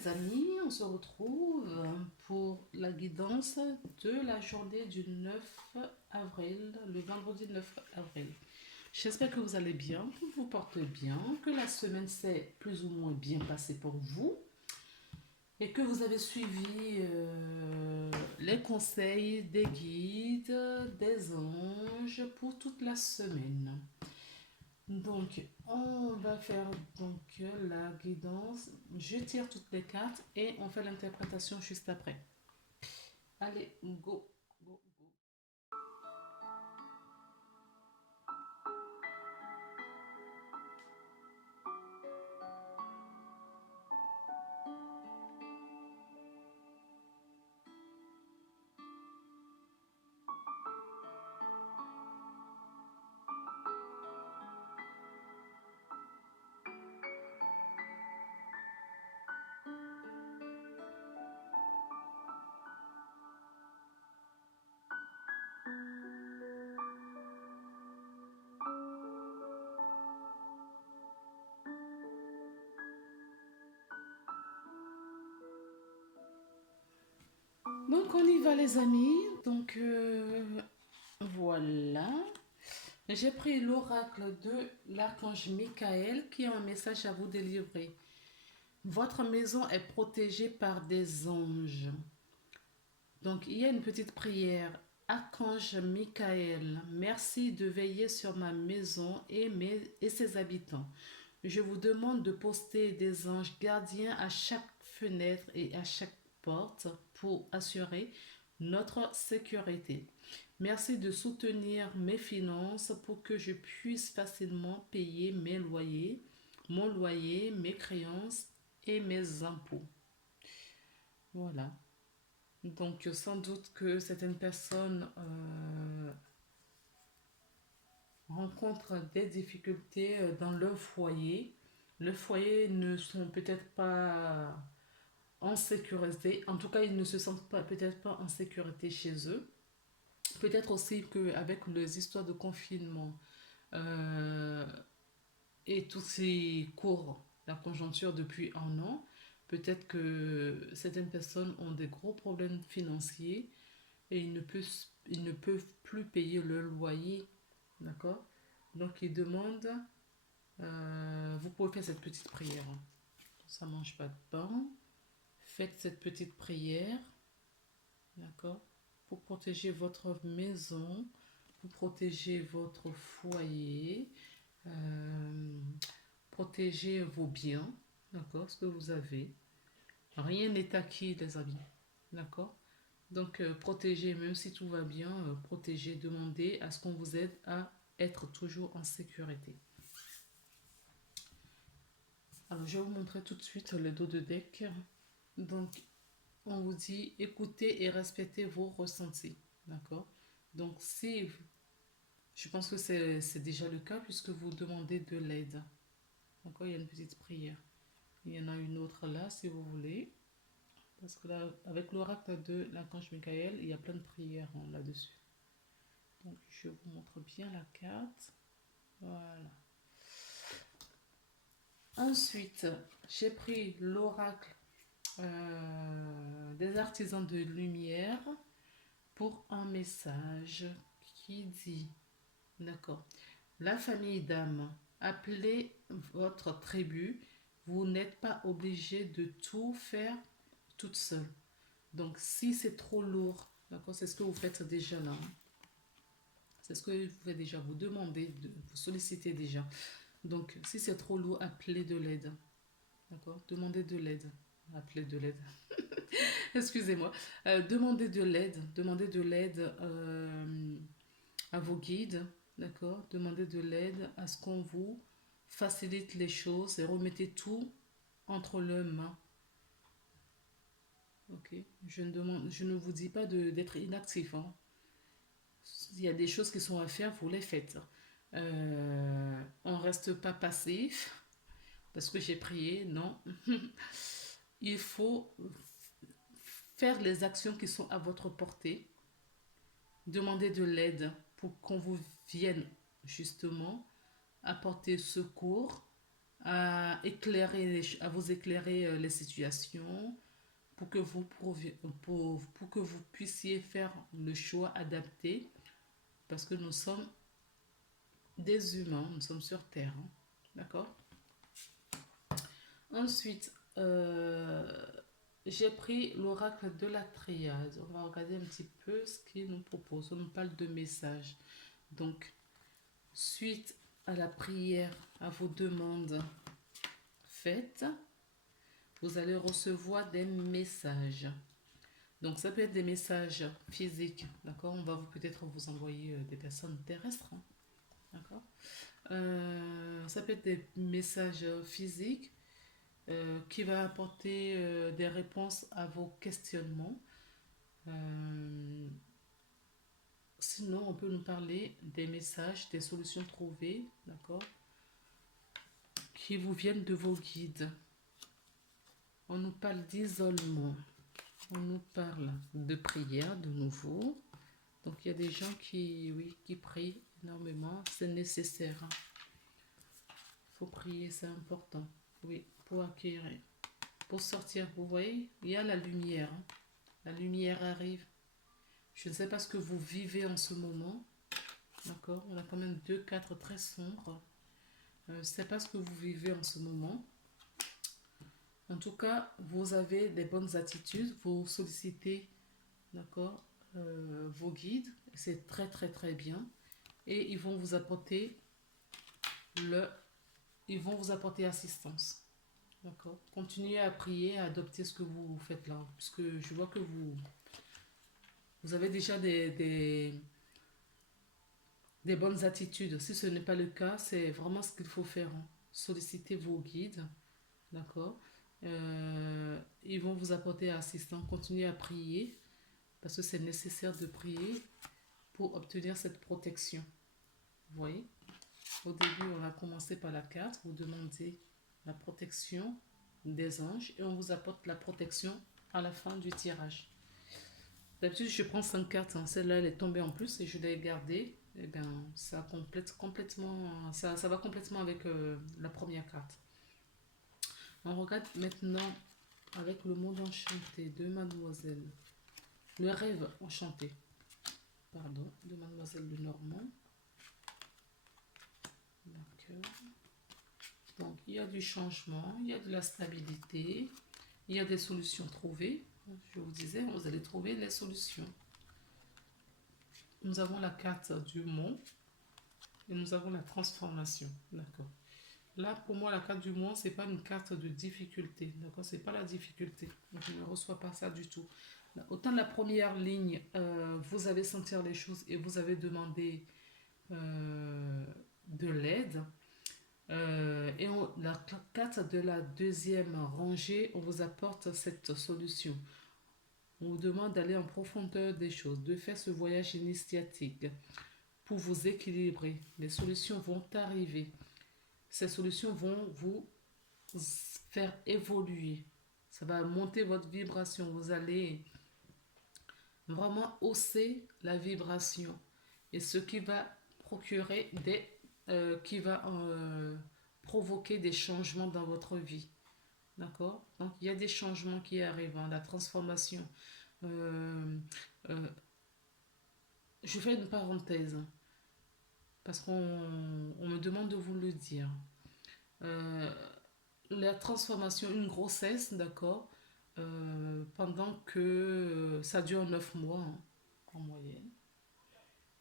les amis, on se retrouve pour la guidance de la journée du 9 avril, le vendredi 9 avril. J'espère que vous allez bien, que vous vous portez bien, que la semaine s'est plus ou moins bien passée pour vous et que vous avez suivi les conseils des guides, des anges pour toute la semaine. Donc, on va faire la guidance. Je tire toutes les cartes et on fait l'interprétation juste après. Allez, go, go, go. Donc, on y va, les amis. Donc, voilà. J'ai pris l'oracle de l'archange Michael qui a un message à vous délivrer. Votre maison est protégée par des anges. Donc, il y a une petite prière. Archange Michael, merci de veiller sur ma maison et ses habitants. Je vous demande de poster des anges gardiens à chaque fenêtre et à chaque porte pour assurer notre sécurité. Merci de soutenir mes finances pour que je puisse facilement payer mes loyers, mon loyer, mes créances et mes impôts. Voilà. Donc, sans doute que certaines personnes rencontrent des difficultés dans leur foyer. Le foyer ne sont peut-être pas en sécurité. En tout cas, ils ne se sentent pas peut-être pas en sécurité chez eux. Peut-être aussi qu'avec les histoires de confinement euh, et tous ces cours, la conjoncture depuis un an, peut-être que certaines personnes ont des gros problèmes financiers et ils ne peuvent plus payer leur loyer. D'accord? Donc, ils demandent, vous pouvez faire cette petite prière. Ça ne mange pas de pain. Faites cette petite prière, d'accord? Pour protéger votre maison, pour protéger votre foyer, euh, protéger vos biens, d'accord? Ce que vous avez. Rien n'est acquis, les amis, d'accord? Donc, protégez, même si tout va bien, protégez, demandez à ce qu'on vous aide à être toujours en sécurité. Alors, je vais vous montrer tout de suite le dos de deck. Donc, on vous dit écoutez et respectez vos ressentis. D'accord? Donc, si je pense que c'est déjà le cas puisque vous demandez de l'aide. D'accord? Il y a une petite prière. Il y en a une autre là si vous voulez. Parce que là, avec l'oracle de l'archange Michael, il y a plein de prières hein, là-dessus. Donc, je vous montre bien la carte. Voilà. Ensuite, j'ai pris l'oracle des artisans de lumière pour un message qui dit, d'accord, la famille d'âmes, appelez votre tribu, vous n'êtes pas obligé de tout faire toute seule. Donc si c'est trop lourd, d'accord, c'est ce que vous faites déjà là. Hein. C'est ce que vous faites déjà, vous demandez, vous sollicitez déjà. Donc si c'est trop lourd, appelez de l'aide. D'accord? Demandez de l'aide. Appelez de l'aide. Excusez-moi. Demandez de l'aide à vos guides, d'accord? Demandez de l'aide à ce qu'on vous facilite les choses et remettez tout entre leurs mains. Ok? Je ne vous dis pas d'être inactif. Hein. Il y a des choses qui sont à faire, vous les faites. On ne reste pas passif parce que j'ai prié, non. Il faut faire les actions qui sont à votre portée. Demander de l'aide pour qu'on vous vienne justement apporter secours à vous éclairer les situations pour que pour que vous puissiez faire le choix adapté parce que nous sommes des humains, nous sommes sur Terre. Hein. D'accord? Ensuite, j'ai pris l'oracle de la triade. On va regarder un petit peu ce qu'il nous propose. On nous parle de messages. Donc, suite à la prière, à vos demandes faites, vous allez recevoir des messages. Donc, ça peut être des messages physiques, d'accord? On va peut-être vous envoyer des personnes terrestres, hein, d'accord? Ça peut être des messages physiques qui va apporter des réponses à vos questionnements. Euh, Sinon, on peut nous parler des messages, des solutions trouvées, d'accord, qui vous viennent de vos guides. On nous parle d'isolement. On nous parle de prière de nouveau. Donc, il y a des gens qui, oui, qui prient énormément. C'est nécessaire. Il faut prier, c'est important. Oui, pour acquérir. Pour sortir, vous voyez, il y a la lumière. Hein. La lumière arrive. Je ne sais pas ce que vous vivez en ce moment. D'accord? On a quand même deux, quatre très sombres. Je ne sais pas ce que vous vivez en ce moment. En tout cas, vous avez des bonnes attitudes. Vous sollicitez, d'accord, vos guides. C'est très, très, très bien. Et ils vont vous apporter ils vont vous apporter assistance. D'accord? Continuez à prier, à adopter ce que vous faites là. Puisque je vois que vous avez déjà des bonnes attitudes. Si ce n'est pas le cas, c'est vraiment ce qu'il faut faire. Hein. Sollicitez vos guides, d'accord? Ils vont vous apporter assistance. Continuez à prier parce que c'est nécessaire de prier pour obtenir cette protection. Vous voyez? Au début, on a commencé par la carte. Vous demandez la protection des anges et on vous apporte la protection à la fin du tirage. D'habitude, je prends 5 cartes. Hein. Celle-là, elle est tombée en plus et je l'ai gardée. Et bien, ça complète complètement, ça va complètement avec la première carte. On regarde maintenant avec le monde enchanté de Mademoiselle. Le rêve enchanté, pardon, de Mademoiselle Lenormand. D'accord. Donc, il y a du changement, il y a de la stabilité, il y a des solutions trouvées. Je vous disais, vous allez trouver les solutions. Nous avons la carte du mont et nous avons la transformation. D'accord. Là, pour moi, la carte du mont, c'est pas une carte de difficulté. D'accord, c'est pas la difficulté. Donc, je ne reçois pas ça du tout. Autant la première ligne, vous avez senti les choses et vous avez demandé de l'aide. La carte de la deuxième rangée, on vous apporte cette solution. On vous demande d'aller en profondeur des choses, de faire ce voyage initiatique pour vous équilibrer. Les solutions vont arriver. Ces solutions vont vous faire évoluer. Ça va monter votre vibration. Vous allez vraiment hausser la vibration. Et ce qui va procurer qui va provoquer des changements dans votre vie. D'accord? Donc, il y a des changements qui arrivent, hein, la transformation. Euh, euh, je fais une parenthèse parce qu'on me demande de vous le dire. Euh, la transformation, une grossesse, d'accord, pendant que ça dure 9 mois hein, en moyenne.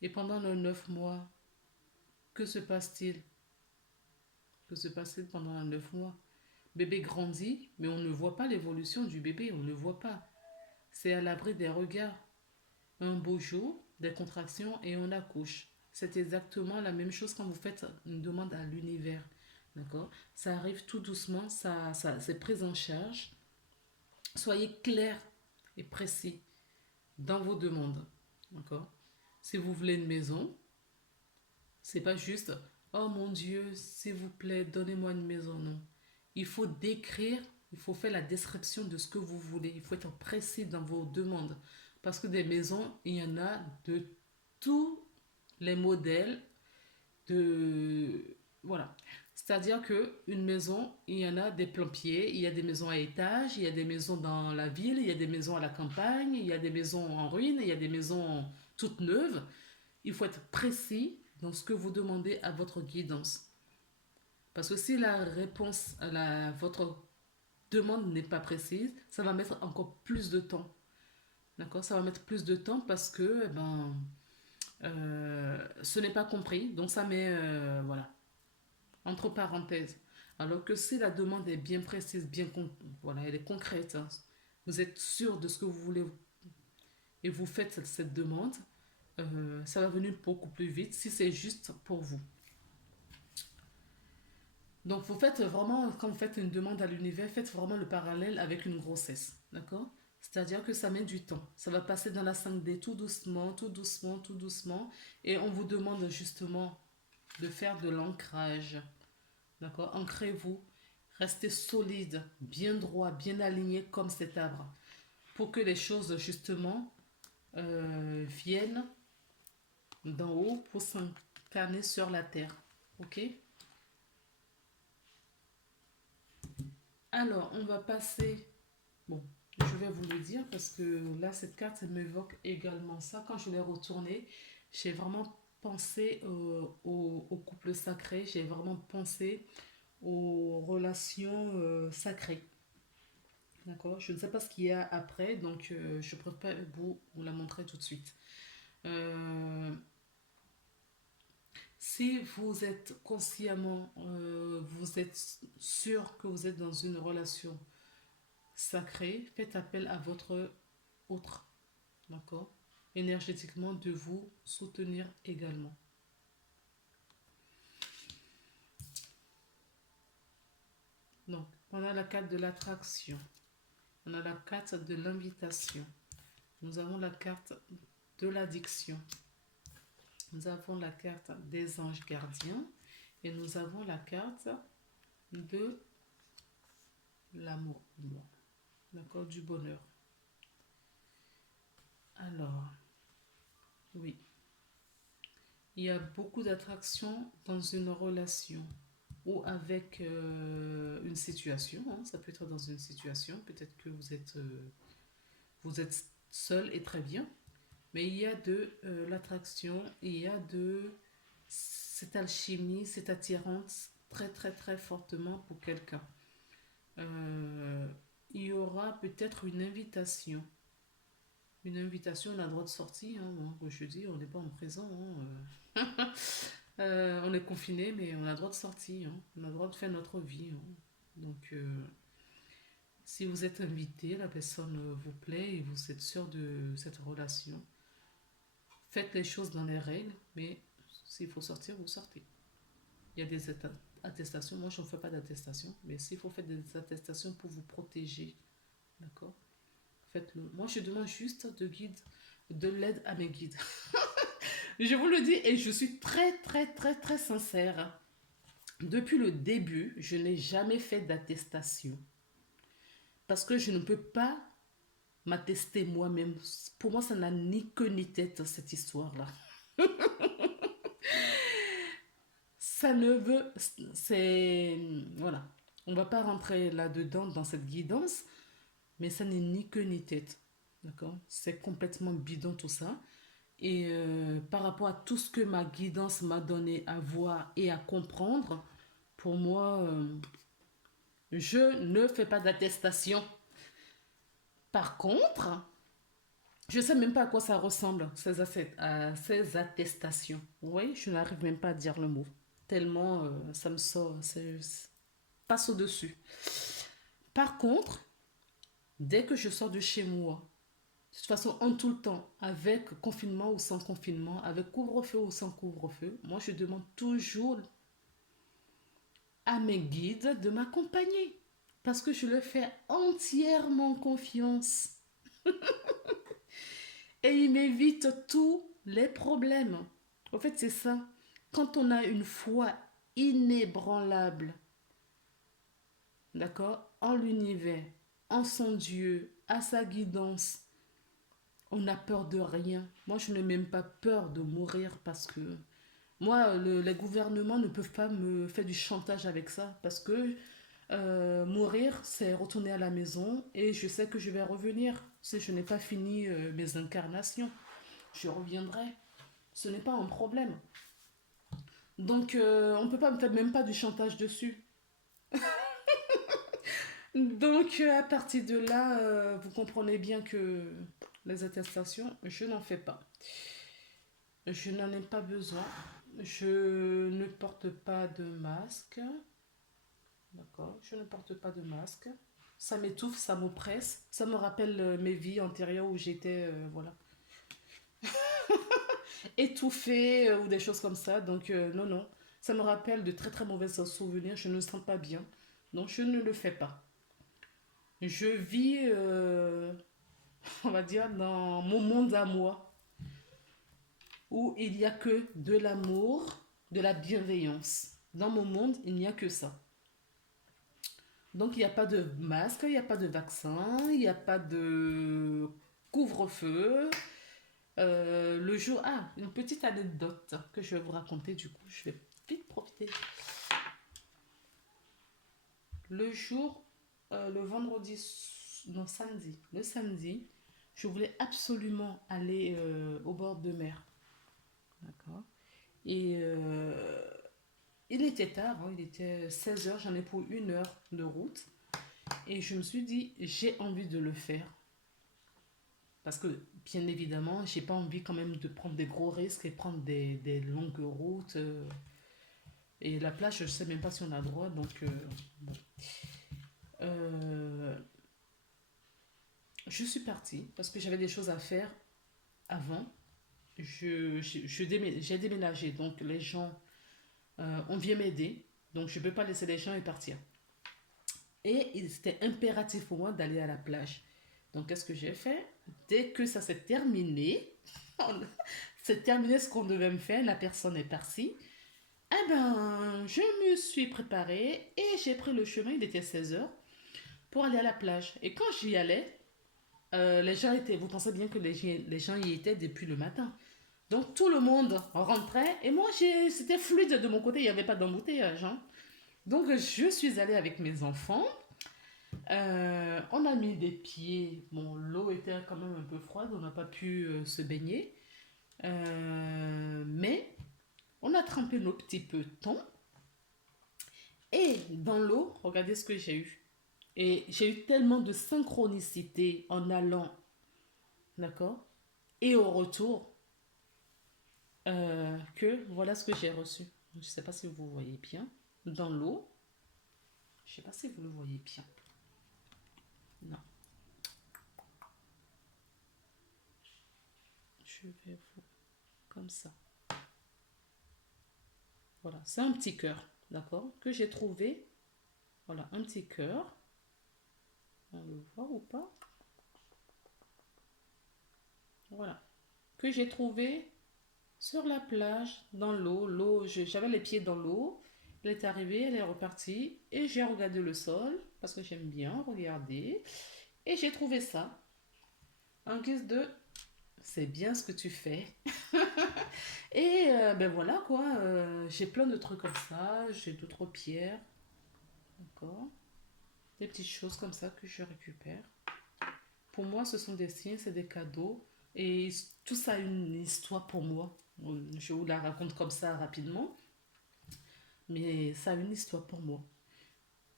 Et pendant les 9 mois, que se passe-t-il? Que se passe-t-il pendant les 9 mois? Bébé grandit, mais on ne voit pas l'évolution du bébé, on ne le voit pas. C'est à l'abri des regards. Un beau jour, des contractions et on accouche. C'est exactement la même chose quand vous faites une demande à l'univers. D'accord? Ça arrive tout doucement, c'est pris en charge. Soyez clair et précis dans vos demandes. D'accord? Si vous voulez une maison, c'est pas juste oh mon Dieu, s'il vous plaît, donnez-moi une maison. Non. Il faut décrire, il faut faire la description de ce que vous voulez. Il faut être précis dans vos demandes. Parce que des maisons, il y en a de tous les modèles. De... Voilà. C'est-à-dire que une maison, il y en a des plans-pieds, il y a des maisons à étages, il y a des maisons dans la ville, il y a des maisons à la campagne, il y a des maisons en ruine, il y a des maisons toutes neuves. Il faut être précis dans ce que vous demandez à votre guidance. Parce que si la réponse à votre demande n'est pas précise, ça va mettre encore plus de temps. D'accord? Ça va mettre plus de temps parce que ce n'est pas compris. Donc ça met, voilà, entre parenthèses. Alors que si la demande est bien précise, voilà, elle est concrète, hein, vous êtes sûr de ce que vous voulez et vous faites cette demande, ça va venir beaucoup plus vite si c'est juste pour vous. Donc vous faites vraiment, quand vous faites une demande à l'univers, faites vraiment le parallèle avec une grossesse. D'accord? C'est-à-dire que ça met du temps. Ça va passer dans la 5D tout doucement, tout doucement, tout doucement. Et on vous demande justement de faire de l'ancrage. D'accord? Ancrez-vous. Restez solide, bien droit, bien aligné comme cet arbre. Pour que les choses justement viennent d'en haut pour s'incarner sur la terre. Ok? Alors, on va passer. Bon, je vais vous le dire parce que là, cette carte m'évoque également ça. Quand je l'ai retournée, j'ai vraiment pensé au couple sacré. J'ai vraiment pensé aux relations sacrées. D'accord? Je ne sais pas ce qu'il y a après, donc je préfère vous la montrer tout de suite. Euh, Si vous êtes consciemment, vous êtes sûr que vous êtes dans une relation sacrée, faites appel à votre autre, d'accord? Énergétiquement, de vous soutenir également. Donc, on a la carte de l'attraction, on a la carte de l'invitation, nous avons la carte de l'addiction, nous avons la carte des anges gardiens et nous avons la carte de l'amour, d'accord, du bonheur. Alors, oui, il y a beaucoup d'attraction dans une relation ou avec une situation, hein. Ça peut être dans une situation, peut-être que vous êtes seul et très bien, mais il y a de l'attraction, il y a de cette alchimie, cette attirance très très très fortement pour quelqu'un. Euh, il y aura peut-être une invitation, on a le droit de sortir, hein, comme je dis, on n'est pas en prison, hein. On est confiné, mais on a le droit de sortir, hein. On a le droit de faire notre vie, hein. Donc, si vous êtes invité, la personne vous plaît et vous êtes sûr de cette relation, faites les choses dans les règles, mais s'il faut sortir, vous sortez. Il y a des attestations, moi je ne fais pas d'attestation, mais s'il faut faire des attestations pour vous protéger, d'accord? Faites-le. Moi je demande juste de l'aide à mes guides. Je vous le dis et je suis très très très très sincère. Depuis le début, je n'ai jamais fait d'attestation. Parce que je ne peux pas m'attester moi-même. Pour moi, ça n'a ni queue ni tête, cette histoire-là. Ça ne veut... C'est... Voilà. On ne va pas rentrer là-dedans, dans cette guidance, mais ça n'est ni queue ni tête. D'accord? C'est complètement bidon tout ça. Et par rapport à tout ce que ma guidance m'a donné à voir et à comprendre, pour moi, je ne fais pas d'attestation. Par contre, je ne sais même pas à quoi ça ressemble, ces attestations. Oui, je n'arrive même pas à dire le mot. Tellement ça me sort, passe au-dessus. Par contre, dès que je sors de chez moi, de toute façon, en tout le temps, avec confinement ou sans confinement, avec couvre-feu ou sans couvre-feu, moi je demande toujours à mes guides de m'accompagner. Parce que je leur fais entièrement confiance. Et ils m'évitent tous les problèmes. En fait, c'est ça. Quand on a une foi inébranlable, d'accord, en l'univers, en son Dieu, à sa guidance, on n'a peur de rien. Moi, je n'ai même pas peur de mourir parce que Moi, les gouvernements ne peuvent pas me faire du chantage avec ça parce que mourir, c'est retourner à la maison et je sais que je vais revenir. Si je n'ai pas fini mes incarnations, je reviendrai. Ce n'est pas un problème. Donc, on ne peut pas me faire même pas du chantage dessus. Donc, à partir de là, vous comprenez bien que les attestations, je n'en fais pas. Je n'en ai pas besoin. Je ne porte pas de masque. D'accord, je ne porte pas de masque. Ça m'étouffe, ça m'oppresse. Ça me rappelle mes vies antérieures où j'étais, voilà, étouffée ou des choses comme ça. Donc, non, non. Ça me rappelle de très très mauvais souvenirs. Je ne me sens pas bien. Donc, je ne le fais pas. Je vis, on va dire, dans mon monde à moi, où il n'y a que de l'amour, de la bienveillance. Dans mon monde, il n'y a que ça. Donc, il n'y a pas de masque, il n'y a pas de vaccin, il n'y a pas de couvre-feu. Le jour... Ah, une petite anecdote que je vais vous raconter, du coup, je vais vite profiter. Le jour, le vendredi, non, samedi, le samedi, je voulais absolument aller au bord de mer. D'accord. Et il était tard, hein, il était 16 h, j'en ai pour 1 heure de route. Et je me suis dit, j'ai envie de le faire. Parce que, bien évidemment, j'ai pas envie quand même de prendre des gros risques et prendre des longues routes. Et la plage, je sais même pas si on a droit. Donc, bon. Euh, je suis partie parce que j'avais des choses à faire avant. J'ai déménagé. Donc, les gens on vient m'aider. Donc, je ne peux pas laisser les gens et partir. Et c'était impératif pour moi d'aller à la plage. Donc, qu'est-ce que j'ai fait? Dès que ça s'est terminé, c'est terminé ce qu'on devait me faire, la personne est partie. Eh ben, je me suis préparée et j'ai pris le chemin, il était 16 h, pour aller à la plage. Et quand j'y allais, les gens étaient, vous pensez bien que les gens y étaient depuis le matin. Donc tout le monde rentrait et moi c'était fluide de mon côté, il n'y avait pas d'embouteillage, hein. Donc je suis allée avec mes enfants. On a mis des pieds. Bon, l'eau était quand même un peu froide, on n'a pas pu se baigner. Mais on a trempé nos petits petons. Et dans l'eau, regardez ce que j'ai eu. Et j'ai eu tellement de synchronicité en allant, d'accord, et au retour, que voilà ce que j'ai reçu. Je ne sais pas si vous voyez bien. Dans l'eau, je ne sais pas si vous le voyez bien. Non. Je vais vous... Comme ça. Voilà, c'est un petit cœur, d'accord, que j'ai trouvé. Voilà, un petit cœur. On le voit ou pas? Voilà. Que j'ai trouvé sur la plage, dans l'eau. J'avais les pieds dans l'eau. Elle est arrivée, elle est repartie. Et j'ai regardé le sol, parce que j'aime bien regarder. Et j'ai trouvé ça, en guise de c'est bien ce que tu fais. Et ben voilà quoi, j'ai plein de trucs comme ça, j'ai d'autres pierres, d'accord, des petites choses comme ça que je récupère. Pour moi, ce sont des signes, c'est des cadeaux. Et tout ça a une histoire pour moi. Je vous la raconte comme ça rapidement, mais ça a une histoire pour moi.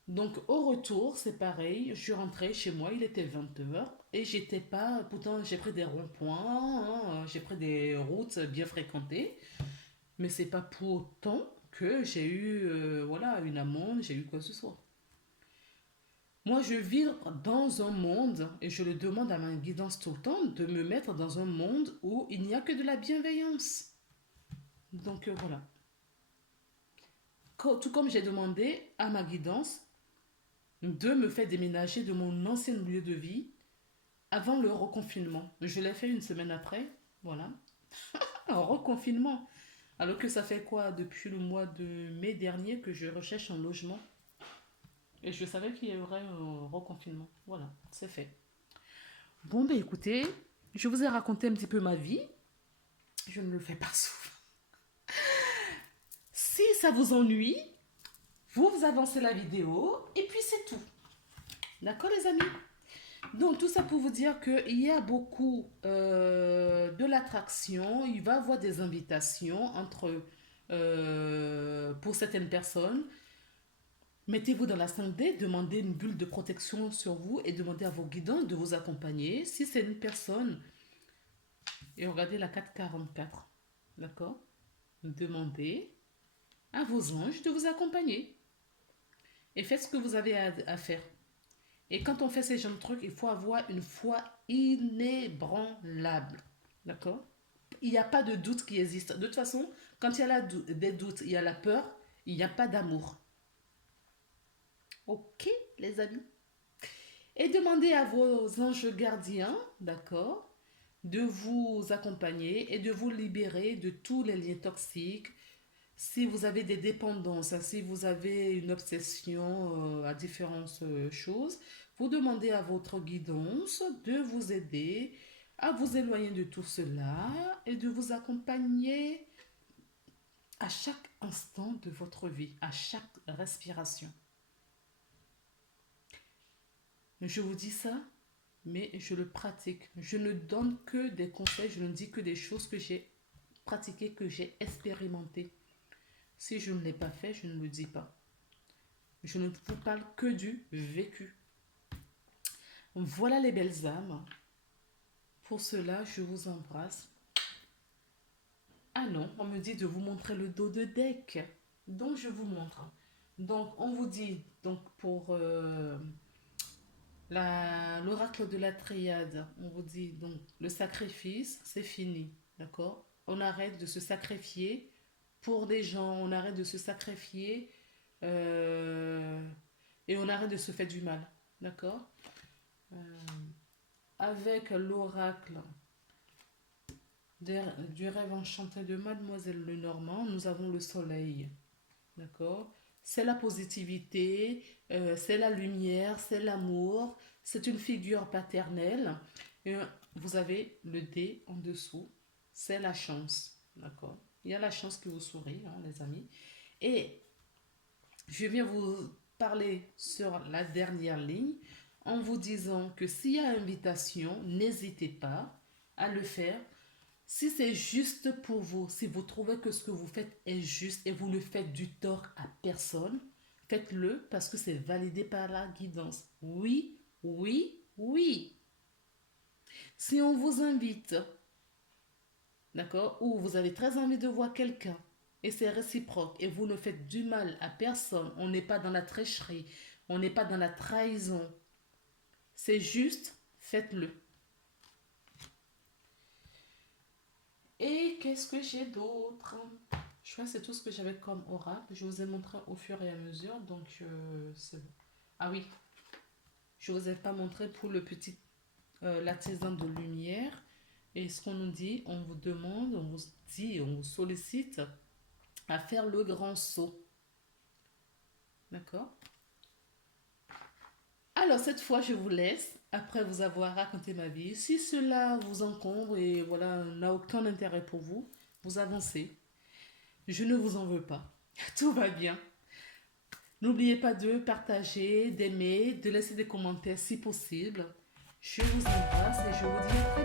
Donc au retour, c'est pareil, je suis rentrée chez moi, il était 20 h et j'étais pas, pourtant j'ai pris des ronds-points, hein, j'ai pris des routes bien fréquentées, mais c'est pas pour autant que j'ai eu voilà, une amende, j'ai eu quoi que ce soit. Moi, je vis dans un monde, et je le demande à ma guidance tout le temps, de me mettre dans un monde où il n'y a que de la bienveillance. Donc voilà. Tout comme j'ai demandé à ma guidance de me faire déménager de mon ancien lieu de vie avant le reconfinement. Je l'ai fait une semaine après, voilà. Un reconfinement. Alors que ça fait quoi depuis le mois de mai dernier que je recherche un logement. Et je savais qu'il y aurait un reconfinement. Voilà, c'est fait. Bon, ben écoutez, je vous ai raconté un petit peu ma vie. Je ne le fais pas souvent. ça vous ennuie, vous avancez la vidéo et puis c'est tout. D'accord les amis? Donc tout ça pour vous dire qu'il y a beaucoup de l'attraction, il va y avoir des invitations pour certaines personnes. Mettez-vous dans la 5D, demandez une bulle de protection sur vous et demandez à vos guidants de vous accompagner. Si c'est une personne, et regardez la 444, d'accord? Demandez à vos anges de vous accompagner et faites ce que vous avez à faire. Et quand on fait ces genres de trucs, il faut avoir une foi inébranlable. D'accord? Il n'y a pas de doute qui existe. De toute façon, quand il y a des doutes, il y a la peur, il n'y a pas d'amour. Ok, les amis? Et demandez à vos anges gardiens, d'accord, de vous accompagner et de vous libérer de tous les liens toxiques. Si vous avez des dépendances, si vous avez une obsession à différentes choses, vous demandez à votre guidance de vous aider à vous éloigner de tout cela et de vous accompagner à chaque instant de votre vie, à chaque respiration. Je vous dis ça, mais je le pratique. Je ne donne que des conseils, je ne dis que des choses que j'ai pratiquées, que j'ai expérimentées. Si je ne l'ai pas fait, je ne le dis pas. Je ne vous parle que du vécu. Voilà les belles âmes. Pour cela, je vous embrasse. Ah non, on me dit de vous montrer le dos de deck. Donc, je vous montre. Donc, on vous dit, donc pour l'oracle de la triade, on vous dit, donc, le sacrifice, c'est fini. D'accord? On arrête de se sacrifier pour des gens, on arrête de se sacrifier et on arrête de se faire du mal. D'accord? Euh, avec l'oracle du rêve enchanté de Mademoiselle Lenormand, nous avons le soleil. D'accord? C'est la positivité, c'est la lumière, c'est l'amour, c'est une figure paternelle. Et vous avez le dé en dessous, c'est la chance. D'accord? Il y a la chance qui vous sourit, hein, les amis. Et je viens vous parler sur la dernière ligne en vous disant que s'il y a invitation, n'hésitez pas à le faire. Si c'est juste pour vous, si vous trouvez que ce que vous faites est juste et vous ne faites du tort à personne, faites-le parce que c'est validé par la guidance. Oui, oui, oui. Si on vous invite, d'accord, ou vous avez très envie de voir quelqu'un et c'est réciproque et vous ne faites du mal à personne, on n'est pas dans la tricherie, on n'est pas dans la trahison, c'est juste, faites-le. Et qu'est-ce que j'ai d'autre? Je crois que c'est tout ce que j'avais comme oracle. Je vous ai montré au fur et à mesure, donc c'est bon. Ah oui, je ne vous ai pas montré pour le petit l'artisan de lumière. Et ce qu'on nous dit, on vous demande, on vous dit, on vous sollicite à faire le grand saut. D'accord? Alors cette fois, je vous laisse, après vous avoir raconté ma vie. Si cela vous encombre et voilà, n'a aucun intérêt pour vous, vous avancez. Je ne vous en veux pas. Tout va bien. N'oubliez pas de partager, d'aimer, de laisser des commentaires si possible. Je vous embrasse et je vous dis à très